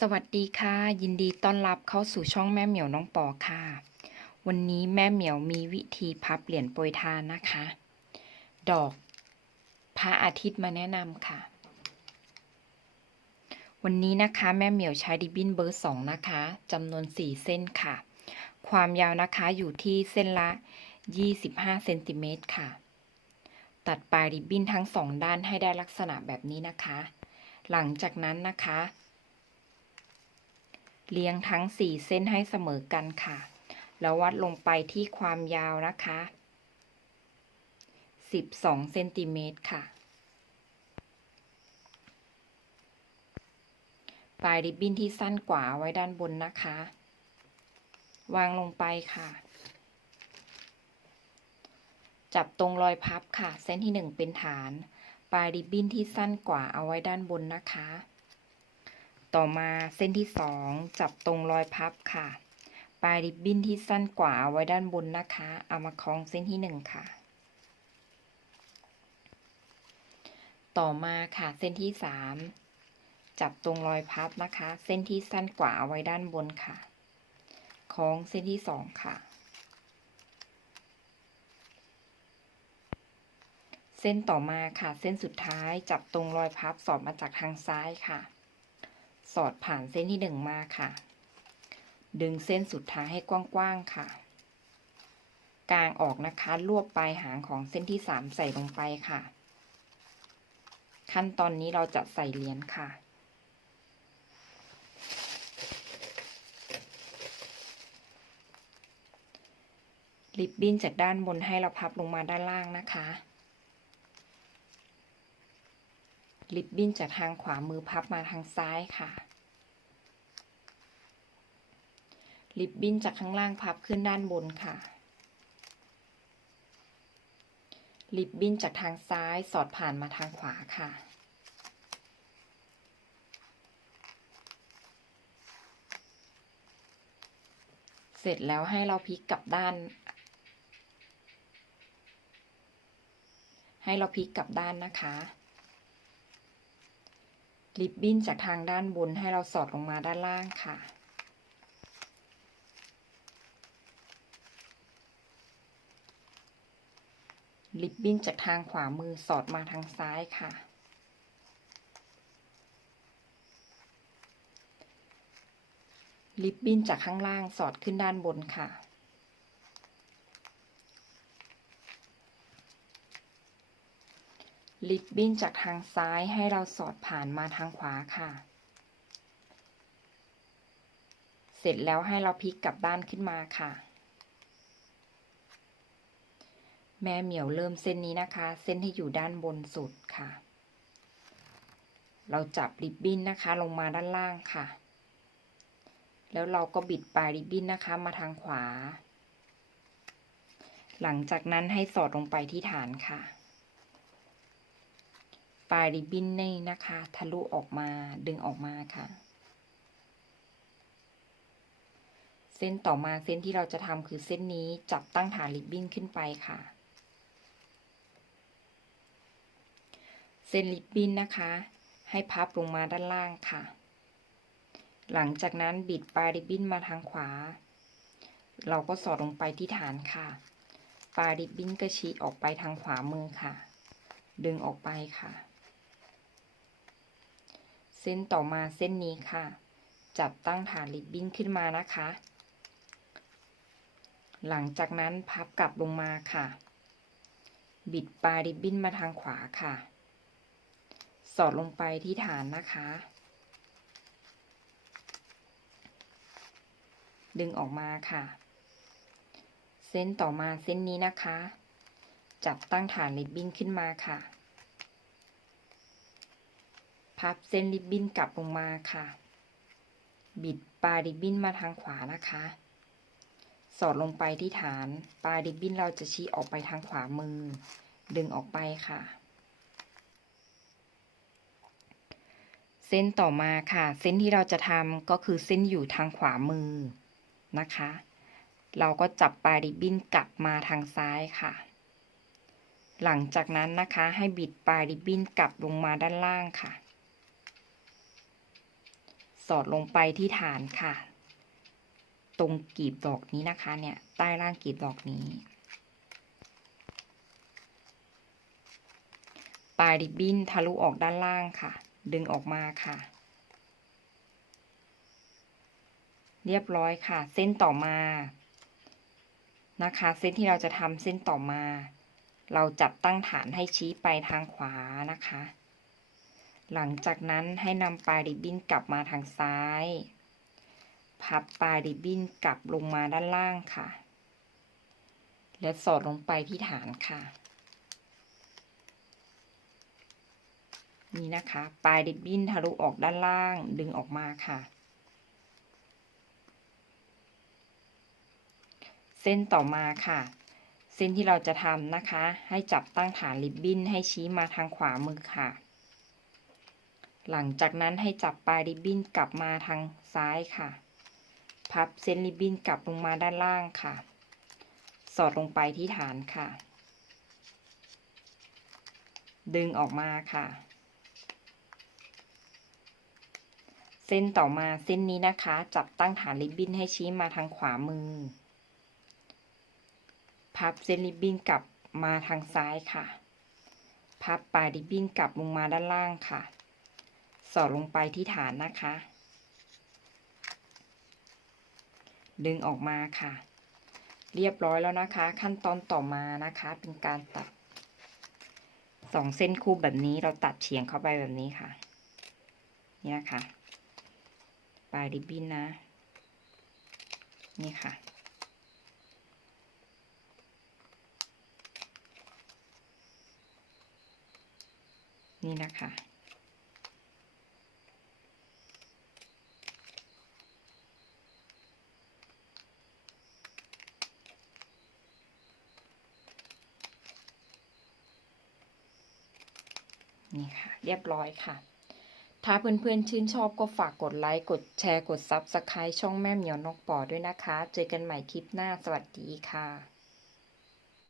สวัสดีค่ะ ยินดีต้อนรับเข้าสู่ช่องแม่เหมียวน้องปอค่ะ วันนี้แม่เหมียวมีวิธีพับเหรียญโปรยทานนะคะ ดอกพระอาทิตย์มาแนะนำค่ะ วันนี้นะคะแม่เหมียวใช้ดิบินเบอร์สองนะคะจำนวน4เส้นค่ะ ความยาวนะคะอยู่ที่เส้นละ25เซนติเมตรค่ะ ตัดปลายริบบิ้นทั้งสองด้านให้ได้ลักษณะแบบนี้นะคะ หลังจากนั้นนะคะ เรียงทั้ง 4 เส้นให้เสมอกันค่ะ แล้ววัดลงไปที่ความยาวนะคะ 12เซนติเมตรค่ะ ปลายริบบิ้นที่สั้นกว่าไว้ด้านบนนะคะ วางลงไปค่ะ จับตรงรอยพับค่ะ เส้นที่ 1 เป็นฐาน ปลายริบบิ้นที่สั้นกว่าเอาไว้ด้านบนนะคะ ต่อมาเส้นที่2จับตรงรอยพับค่ะ ปลายริบบิ้นที่สั้นกว่าเอาไว้ด้านบนนะคะ เอามาคล้องเส้นที่1ค่ะ ต่อมาค่ะเส้นที่3จับตรงรอยพับนะคะ เส้นที่สั้นกว่าเอาไว้ด้านบนค่ะ คล้องเส้นที่2ค่ะ เส้นต่อมาค่ะ เส้นสุดท้ายจับตรงรอยพับสอดมาจากทางซ้ายค่ะ สอดผ่านเส้นที่หนึ่งมาค่ะ ดึงเส้นสุดท้ายให้กว้างๆค่ะ กลางออกนะคะ รวบปลายหางของเส้นที่สามใส่ลงไปค่ะ ขั้นตอนนี้เราจะใส่เหรียญค่ะริบบิ้นจากด้านบนให้เราพับลงมาด้านล่างนะคะ ริบบิ้นจากทางขวามือพับมาทางซ้ายค่ะ ริบบิ้นจากข้างล่างพับขึ้นด้านบนค่ะ ริบบิ้นจากทางซ้ายสอดผ่านมาทางขวาค่ะ เสร็จแล้วให้เราพลิกกลับด้าน ให้เราพลิกกลับด้านนะคะ ริบบิ้นจากทางด้านบนให้เราสอดลงมาด้านล่างค่ะ ริบบิ้นจากทางขวามือสอดมาทางซ้ายค่ะ ริบบิ้นจากข้างล่างสอดขึ้นด้านบนค่ะ ริบบิ้นจากทางซ้ายให้เราสอดผ่านมาทางขวาค่ะ เสร็จแล้วให้เราพลิกกลับด้านขึ้นมาค่ะ แม่เหมียวเริ่มเส้นนี้นะคะ เส้นที่อยู่ด้านบนสุดค่ะ เราจับริบบิ้นนะคะลงมาด้านล่างค่ะ แล้วเราก็บิดปลายริบบิ้นนะคะมาทางขวา หลังจากนั้นให้สอดลงไปที่ฐานค่ะ ลายริบบิ้นนี่นะคะ ทะลุออกมาดึงออกมาค่ะ เส้นต่อมาเส้นที่เราจะทำคือเส้นนี้จับตั้งฐานริบบิ้นขึ้นไปค่ะ เส้นริบบิ้นนะคะ ให้พับลงมาด้านล่างค่ะ หลังจากนั้นบิดปลายริบบิ้นมาทางขวา เราก็สอดลงไปที่ฐานค่ะ ปลายริบบิ้นก็ชี้ออกไปทางขวามือค่ะดึงออกไปค่ะ เส้นต่อมาเส้นนี้ค่ะ จับตั้งฐานริบบิ้นขึ้นมานะคะ หลังจากนั้นพับกลับลงมาค่ะ บิดปลายริบบิ้นมาทางขวาค่ะ สอดลงไปที่ฐานนะคะ ดึงออกมาค่ะ เส้นต่อมาเส้นนี้นะคะ จับตั้งฐานริบบิ้นขึ้นมาค่ะ พับเส้นริบบิ้นกลับลงมาค่ะ บิดปลายริบบิ้นมาทางขวานะคะ สอดลงไปที่ฐานปลายริบบิ้นเราจะชี้ออกไปทางขวามือ ดึงออกไปค่ะ เส้นต่อมาค่ะ เส้นที่เราจะทำก็คือเส้นอยู่ทางขวามือนะคะ เราก็จับปลายริบบิ้นกลับมาทางซ้ายค่ะหลังจากนั้นนะคะให้บิดปลายริบบิ้นกลับลงมาด้านล่างค่ะ สอดลงไปที่ฐานค่ะ ตรงกีบดอกนี้นะคะ เนี่ยใต้ล่างกีบดอกนี้ ปลายริบบิ้นทะลุออกด้านล่างค่ะ ดึงออกมาค่ะ เรียบร้อยค่ะ เส้นต่อมา นะคะ เส้นที่เราจะทำเส้นต่อมา เราจับตั้งฐานให้ชี้ไปทางขวานะคะ หลังจากนั้นให้นำปลายริบบิ้นกลับมาทางซ้าย พับปลายริบบิ้นกลับลงมาด้านล่างค่ะ และสอดลงไปที่ฐานค่ะ นี่นะคะ ปลายริบบิ้นทะลุออกด้านล่างดึงออกมาค่ะ เส้นต่อมาค่ะ เส้นที่เราจะทำนะคะ ให้จับตั้งฐานริบบิ้นให้ชี้มาทางขวามือค่ะ หลังจากนั้นให้จับปลายริบบิ้นกลับมาทางซ้ายค่ะ พับเส้นริบบิ้นกลับลงมาด้านล่างค่ะ สอดลงไปที่ฐานค่ะ ดึงออกมาค่ะ เส้นต่อมาเส้นนี้นะคะ จับตั้งฐานริบบิ้นให้ชี้มาทางขวามือ พับเส้นริบบิ้นกลับมาทางซ้ายค่ะ พับปลายริบบิ้นกลับลงมาด้านล่างค่ะ สอดลงไปที่ฐานนะคะ ดึงออกมาค่ะ เรียบร้อยแล้วนะคะ ขั้นตอนต่อมานะคะ เป็นการตัดสองเส้นคู่แบบนี้เราตัดเฉียงเข้าไปแบบนี้ค่ะ เนี่ยค่ะ ปลายริบบิ้นนะ นี่ค่ะนี่นะคะ นี่ค่ะ เรียบร้อยค่ะ ถ้าเพื่อนๆชื่นชอบก็ฝากกดไลค์ กดแชร์ กดซับสไคร b e ช่องแม่เหมียวนกปอด้วยนะคะ เจอกันใหม่คลิปหน้า สวัสดีค่ะ